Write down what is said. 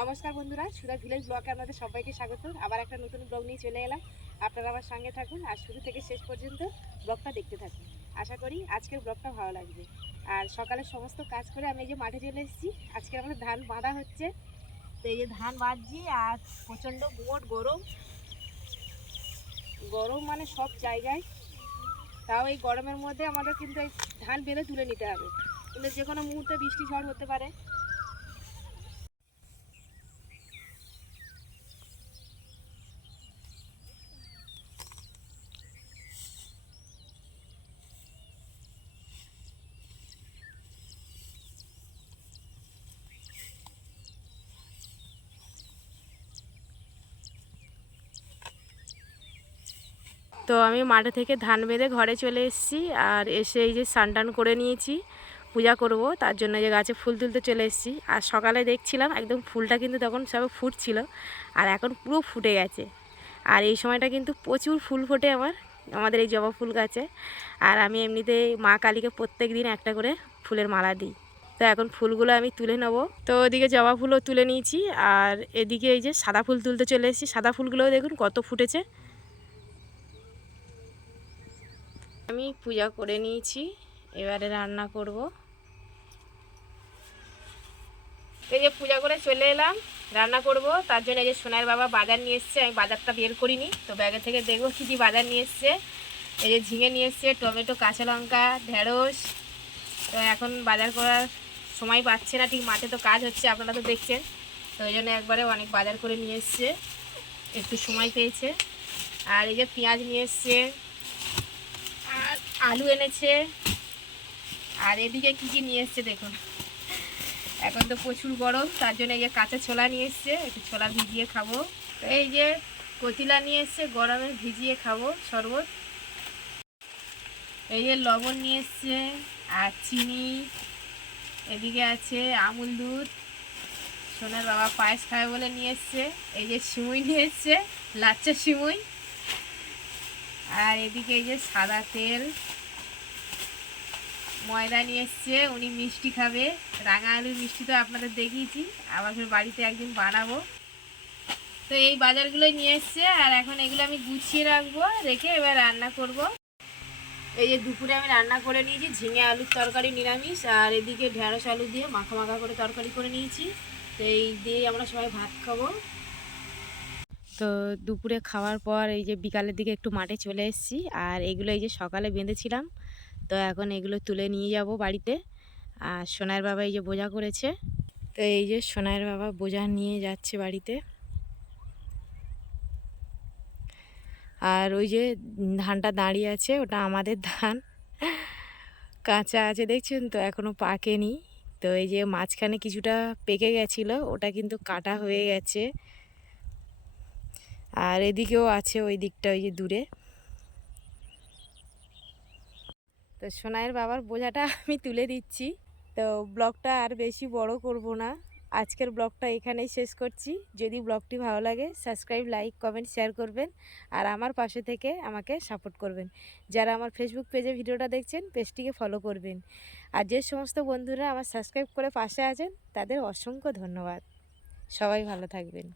নমস্কার বন্ধুরা, সুধা ভিলেজ ব্লগে আপনাদের সবাইকে স্বাগত আবার একটা নতুন ব্লগ নিয়ে চলে এলাম। আপনারা আমার সঙ্গে থাকুন আর শুরু থেকে শেষ পর্যন্ত ব্লগটা দেখতে থাকুন। আশা করি আজকের ব্লগটা ভালো লাগবে। আর সকালে সমস্ত কাজ করে আমি এই যে মাঠে চলে এসেছি। আজকে আমাদের ধান বাঁধা হচ্ছে। তো এই যে ধান বাঁধছি আর প্রচণ্ড গুমোট গরম। গরম মানে সব জায়গায়। তাও এই গরমের মধ্যে আমাদের কিন্তু এই ধান বেঁধে তুলে নিতে হবে। কিন্তু যে কোনো মুহূর্তে বৃষ্টি ঝড় হতে পারে। তো আমি মাঠে থেকে ধান বেঁধে ঘরে চলে এসেছি আর এসে এই যে স্নান করে নিয়েছি, পূজা করব, তার জন্য যে গাছে ফুল তুলতে চলে এসেছি। আর সকালে দেখছিলাম একদম ফুলটা কিন্তু তখন সবে ফুটছিল আর এখন পুরো ফুটে গেছে। আর এই সময়টা কিন্তু প্রচুর ফুল ফোটে আমার, আমাদের এই জবা ফুল গাছে। আর আমি এমনিতে মা কালীকে প্রত্যেক দিন একটা করে ফুলের মালা দিই। তো এখন ফুলগুলো আমি তুলে নেব। তো ওদিকে জবা ফুলও তুলে নিয়েছি আর এদিকে এই যে সাদা ফুল তুলতে চলে এসেছি। সাদা ফুলগুলোও দেখুন কত ফুটেছে। আমি পূজা করে নিয়েছি, এবারে রান্না করব। এই যে পূজা করে চলে এলাম, রান্না করব। তার জন্য এই যে সোনার বাবা বাজার নিয়ে এসছে, আমি বাজারটা বের করিনি, তো ব্যাগে থেকে দেখব কী কী বাজার নিয়ে এসছে। এই যে ঝিঙে নিয়ে এসছে, টমেটো, কাঁচা লঙ্কা, ঢেঁড়স। তো এখন বাজার করার সময় পাচ্ছে না, ঠিক মাঠে তো কাজ হচ্ছে, আপনারা তো দেখছেন। তো ওই জন্য একবারে অনেক বাজার করে নিয়ে এসছে, একটু সময় পেয়েছে। আর এই যে পেঁয়াজ নিয়ে এসছে আলু এনেছে। আর এদিকে কী কী নিয়ে এসছে দেখুন। এখন তো প্রচুর গরম, তার জন্য এই যে কাঁচা ছোলা নিয়ে এসছে, একটু ছোলা ভিজিয়ে খাব। এই যে কতিলা নিয়ে এসছে, গরমে ভিজিয়ে খাব শরবত। এই যে লবণ নিয়ে এসছে, আর চিনি। এদিকে আছে আমুল দুধ। সোনার বাবা পায়েস খাবে বলে নিয়ে এসছে। এই যে সিমুই নিয়ে এসছে, লাচ্চা সিমুই। আর এদিকে এই যে সাদা তেল, ময়দা নিয়ে এসছে, উনি মিষ্টি খাবে। রাঙা আলুর মিষ্টি তো আপনাদের দেখিয়েছি, আবার বাড়িতে একদিন বানাবো। তো এই বাজারগুলোই নিয়ে এসছে, আর এখন এগুলো আমি গুছিয়ে রাখব, রেখে এবার রান্না করব। এই যে দুপুরে আমি রান্না করে নিয়েছি, ঝিঙে আলুর তরকারি নিরামিষ, আর এদিকে ঢেঁড়স আলু দিয়ে মাখা মাখা করে তরকারি করে নিয়েছি। তো এই দিয়ে আমরা সবাই ভাত খাব। তো দুপুরে খাওয়ার পর এই যে বিকালের দিকে একটু মাঠে চলে এসেছি। আর এগুলো এই যে সকালে বেঁধেছিলাম, তো এখন এগুলো তুলে নিয়ে যাব বাড়িতে। আর সোনার বাবা এই যে বোঝা করেছে, তো এই যে সোনার বাবা বোঝা নিয়ে যাচ্ছে বাড়িতে। আর ওই যে ধানটা দাঁড়িয়ে আছে, ওটা আমাদের ধান। কাঁচা আছে, দেখছেন তো এখনও পাকেনি। তো এই যে মাঝখানে কিছুটা পেকে গেছিল, ওটা কিন্তু কাটা হয়ে গেছে। আর এদিকেও আছে ওই দিকটা, ওই যে দূরে। তো সোনাইয়ের বাবার বোঝাটা আমি তুলে দিচ্ছি। তো ব্লগটা আর বেশি বড় করব না। আজকের ব্লগটা এখানেই শেষ করছি। যদি ব্লগটি ভালো লাগে, সাবস্ক্রাইব, লাইক, কমেন্ট, শেয়ার করবেন। আর আমার পাশে থেকে আমাকে সাপোর্ট করবেন। যারা আমার ফেসবুক পেজে ভিডিওটা দেখছেন, পেজটিকে ফলো করবেন। আর যে সমস্ত বন্ধুরা আমার সাবস্ক্রাইব করে পাশে আছেন, তাদের অসংখ্য ধন্যবাদ। সবাই ভালো থাকবেন।